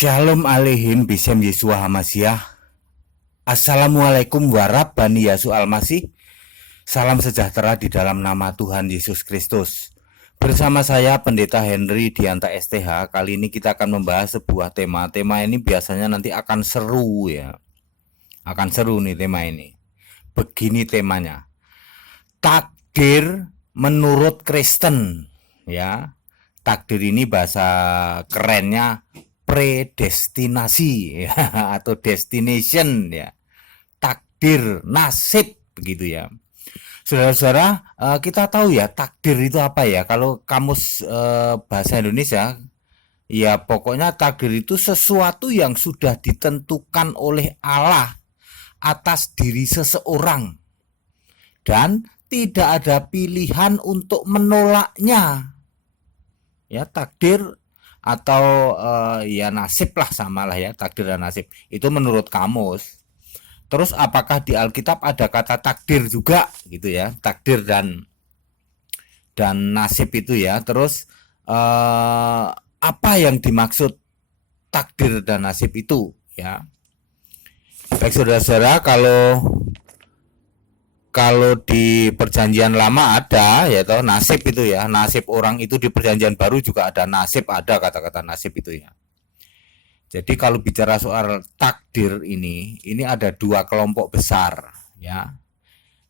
Shalom aleihim bisem Yesua Hamasyah. Assalamualaikum warahmatullahi wabarakatuh. Salam sejahtera di dalam nama Tuhan Yesus Kristus. Bersama saya Pendeta Henry Dianta STH. Kali ini kita akan membahas sebuah tema. Tema ini biasanya nanti akan seru ya. Akan seru nih tema ini. Begini temanya. Takdir menurut Kristen ya. Takdir ini bahasa kerennya predestinasi ya, atau destination ya, takdir, nasib begitu ya. Saudara-saudara, kita tahu ya takdir itu apa ya. Kalau kamus bahasa Indonesia ya, pokoknya takdir itu sesuatu yang sudah ditentukan oleh Allah atas diri seseorang dan tidak ada pilihan untuk menolaknya ya. Takdir atau ya nasib lah, samalah ya, takdir dan nasib itu menurut kamus. Terus apakah di Alkitab ada kata takdir juga gitu ya, takdir dan nasib itu ya. Terus apa yang dimaksud takdir dan nasib itu ya. Baik saudara-saudara, kalau di perjanjian lama ada ya toh nasib itu ya, nasib orang itu. Di perjanjian baru juga ada nasib, ada kata-kata nasib itu ya. Jadi kalau bicara soal takdir ini ada dua kelompok besar ya.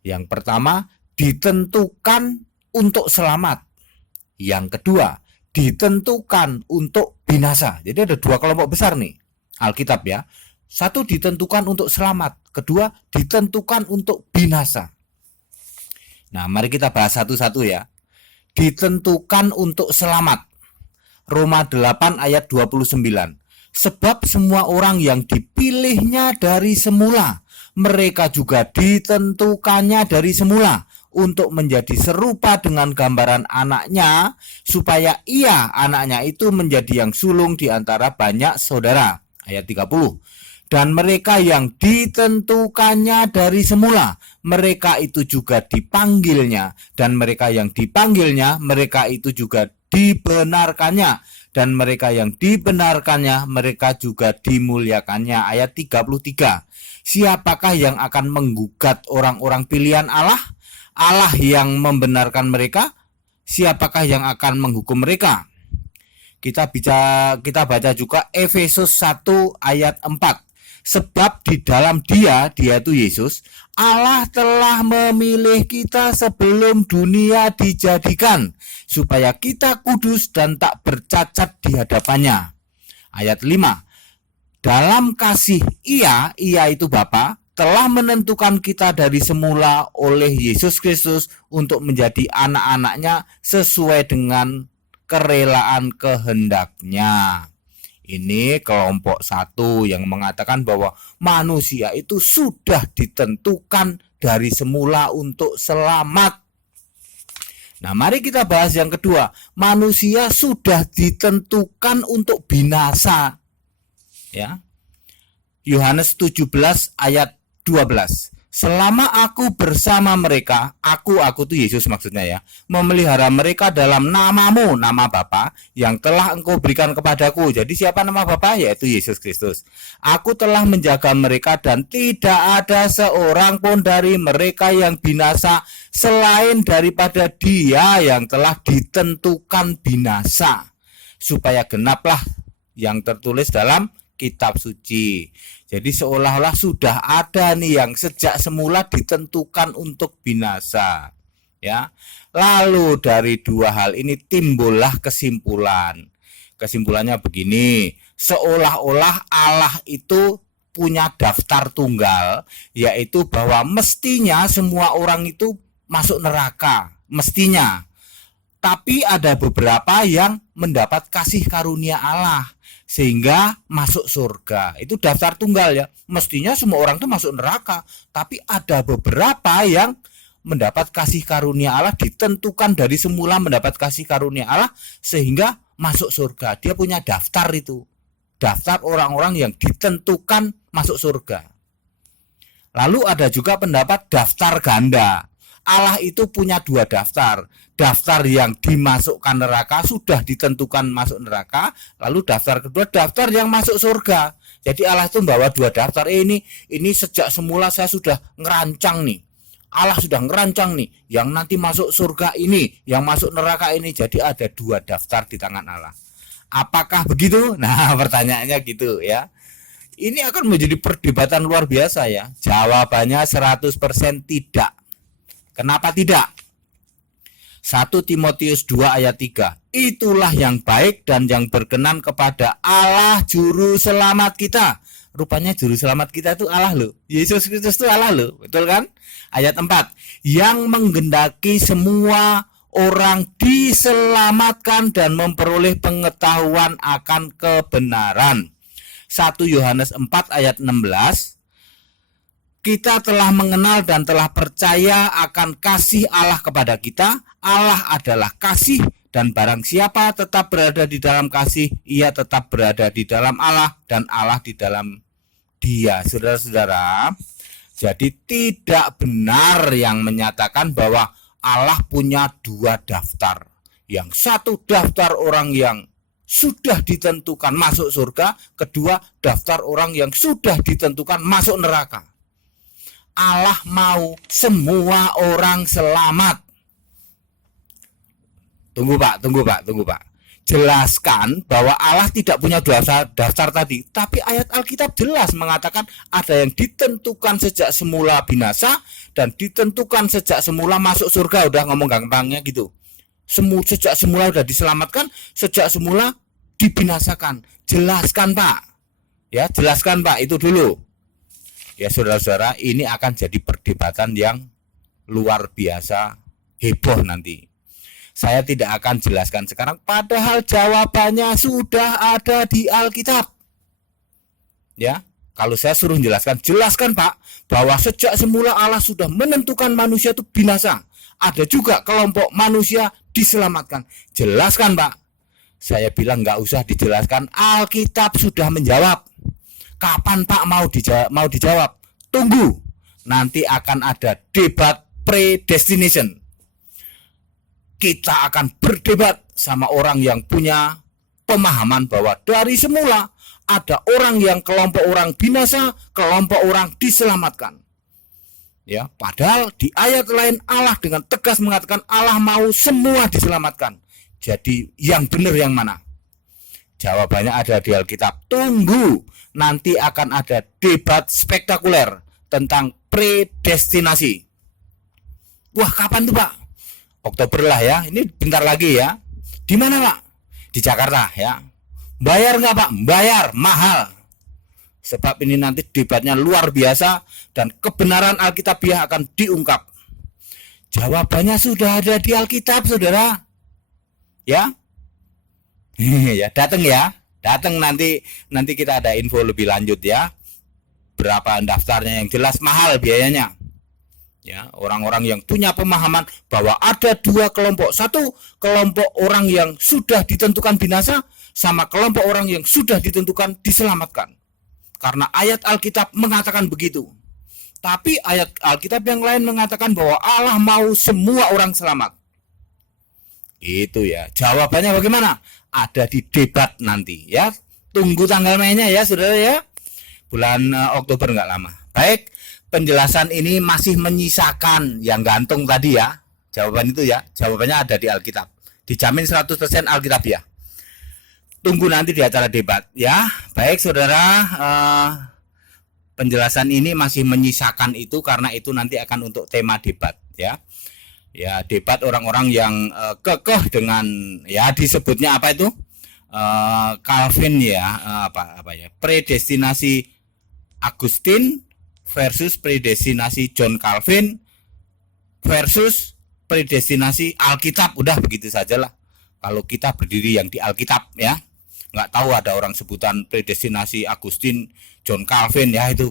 Yang pertama ditentukan untuk selamat. Yang kedua ditentukan untuk binasa. Jadi ada dua kelompok besar nih Alkitab ya. Satu ditentukan untuk selamat, kedua ditentukan untuk binasa. Nah, mari kita bahas satu-satu ya. Ditentukan untuk selamat. Roma 8 ayat 29. Sebab semua orang yang dipilihnya dari semula, mereka juga ditentukannya dari semula untuk menjadi serupa dengan gambaran anaknya, supaya ia, anaknya itu, menjadi yang sulung di antara banyak saudara. Ayat 30. Dan mereka yang ditentukannya dari semula, mereka itu juga dipanggilnya. Dan mereka yang dipanggilnya, mereka itu juga dibenarkannya. Dan mereka yang dibenarkannya, mereka juga dimuliakannya. Ayat 33. Siapakah yang akan menggugat orang-orang pilihan Allah? Allah yang membenarkan mereka. Siapakah yang akan menghukum mereka? Kita baca juga Efesus 1 ayat 4. Sebab di dalam dia itu Yesus, Allah telah memilih kita sebelum dunia dijadikan, supaya kita kudus dan tak bercacat di hadapannya. Ayat 5. Dalam kasih ia itu Bapa, telah menentukan kita dari semula oleh Yesus Kristus untuk menjadi anak-anaknya sesuai dengan kerelaan kehendaknya. Ini kelompok satu yang mengatakan bahwa manusia itu sudah ditentukan dari semula untuk selamat. Nah, mari kita bahas yang kedua. Manusia sudah ditentukan untuk binasa. Ya. Yohanes 17 ayat 12. Selama aku bersama mereka, aku tuh Yesus maksudnya ya, memelihara mereka dalam namamu, nama Bapa yang telah engkau berikan kepadaku. Jadi siapa nama Bapa? Yaitu Yesus Kristus. Aku telah menjaga mereka dan tidak ada seorang pun dari mereka yang binasa selain daripada dia yang telah ditentukan binasa, supaya genaplah yang tertulis dalam kitab suci. Jadi seolah-olah sudah ada nih yang sejak semula ditentukan untuk binasa. Ya. Lalu dari dua hal ini timbullah kesimpulan. Kesimpulannya begini, seolah-olah Allah itu punya daftar tunggal, yaitu bahwa mestinya semua orang itu masuk neraka, mestinya. Tapi ada beberapa yang mendapat kasih karunia Allah sehingga masuk surga. Itu daftar tunggal ya. Mestinya semua orang itu masuk neraka, tapi ada beberapa yang mendapat kasih karunia Allah, ditentukan dari semula mendapat kasih karunia Allah sehingga masuk surga. Dia punya daftar itu. Daftar orang-orang yang ditentukan masuk surga. Lalu ada juga pendapat daftar ganda. Allah itu punya dua daftar. Daftar yang dimasukkan neraka sudah ditentukan masuk neraka, lalu daftar kedua daftar yang masuk surga. Jadi Allah itu membawa dua daftar. Ini sejak semula saya sudah ngerancang nih. Allah sudah ngerancang nih, yang nanti masuk surga ini, yang masuk neraka ini. Jadi ada dua daftar di tangan Allah. Apakah begitu? Nah, pertanyaannya gitu ya. Ini akan menjadi perdebatan luar biasa ya. Jawabannya 100% tidak. Kenapa tidak? 1 Timotius 2 ayat 3. Itulah yang baik dan yang berkenan kepada Allah juru selamat kita. Rupanya juru selamat kita itu Allah loh. Yesus Kristus itu Allah loh. Betul kan? Ayat 4. Yang menghendaki semua orang diselamatkan dan memperoleh pengetahuan akan kebenaran. 1 Yohanes 4 ayat 16. Kita telah mengenal dan telah percaya akan kasih Allah kepada kita. Allah adalah kasih, dan barang siapa tetap berada di dalam kasih, ia tetap berada di dalam Allah dan Allah di dalam dia. Saudara-saudara, jadi tidak benar yang menyatakan bahwa Allah punya dua daftar. Yang satu daftar orang yang sudah ditentukan masuk surga, kedua daftar orang yang sudah ditentukan masuk neraka. Allah mau semua orang selamat. Tunggu Pak. Jelaskan bahwa Allah tidak punya daftar tadi. Tapi ayat Alkitab jelas mengatakan ada yang ditentukan sejak semula binasa dan ditentukan sejak semula masuk surga. Udah ngomong gampangnya gitu. Sejak semula udah diselamatkan, sejak semula dibinasakan. Jelaskan Pak. Ya, jelaskan Pak, itu dulu. Ya saudara-saudara, ini akan jadi perdebatan yang luar biasa heboh nanti. Saya tidak akan jelaskan sekarang, padahal jawabannya sudah ada di Alkitab. Ya, kalau saya suruh jelaskan Pak, bahwa sejak semula Allah sudah menentukan manusia itu binasa. Ada juga kelompok manusia diselamatkan. Jelaskan Pak. Saya bilang nggak usah dijelaskan, Alkitab sudah menjawab. Kapan Pak mau dijawab? Tunggu, nanti akan ada debat predestination. Kita akan berdebat sama orang yang punya pemahaman bahwa dari semula ada orang yang kelompok orang binasa, kelompok orang diselamatkan. Ya, padahal di ayat lain Allah dengan tegas mengatakan Allah mau semua diselamatkan. Jadi yang benar yang mana? Jawabannya ada di Alkitab. Tunggu, nanti akan ada debat spektakuler tentang predestinasi. Wah, kapan tuh Pak? Oktober lah ya, ini bentar lagi ya. Di mana Pak? Di Jakarta ya. Bayar nggak Pak? Bayar, mahal. Sebab ini nanti debatnya luar biasa dan kebenaran Alkitabiah akan diungkap. Jawabannya sudah ada di Alkitab, saudara. Ya. Ya, datang nanti kita ada info lebih lanjut ya. Berapa daftarnya yang jelas, mahal biayanya. Ya, orang-orang yang punya pemahaman bahwa ada dua kelompok. Satu kelompok orang yang sudah ditentukan binasa sama kelompok orang yang sudah ditentukan diselamatkan. Karena ayat Alkitab mengatakan begitu. Tapi ayat Alkitab yang lain mengatakan bahwa Allah mau semua orang selamat. Itu ya. Jawabannya bagaimana? Ada di debat nanti ya. Tunggu tanggal mainnya ya saudara ya. Bulan Oktober nggak lama. Baik, penjelasan ini masih menyisakan yang gantung tadi ya. Jawaban itu ya. Jawabannya ada di Alkitab. Dijamin 100% Alkitab ya. Tunggu nanti di acara debat ya. Baik saudara, penjelasan ini masih menyisakan itu karena itu nanti akan untuk tema debat ya. Ya, debat orang-orang yang kekeh dengan ya disebutnya apa itu? Calvin ya, apa ya? Predestinasi Agustin versus predestinasi John Calvin versus predestinasi Alkitab. Udah begitu sajalah. Kalau kita berdiri yang di Alkitab ya. Nggak tahu ada orang sebutan predestinasi Agustin, John Calvin ya, itu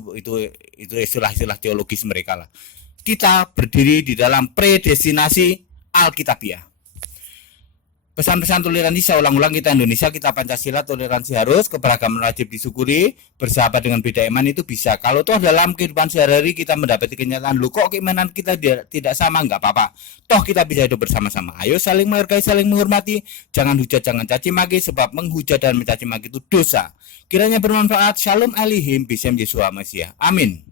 istilah-istilah teologis mereka lah. Kita berdiri di dalam predestinasi Alkitabiah. Pesan-pesan toleransi saya ulang-ulang, kita Indonesia, kita Pancasila, toleransi harus, keberagaman wajib disyukuri, bersahabat dengan beda iman itu bisa. Kalau toh dalam kehidupan sehari-hari kita mendapati kenyataan, lu kok keimanan kita tidak sama, nggak apa-apa. Toh kita bisa hidup bersama-sama. Ayo saling menghargai, saling menghormati, jangan hujat, jangan caci maki, sebab menghujat dan mencaci maki itu dosa. Kiranya bermanfaat. Shalom alihim, bisem Yeshua Mesih. Amin.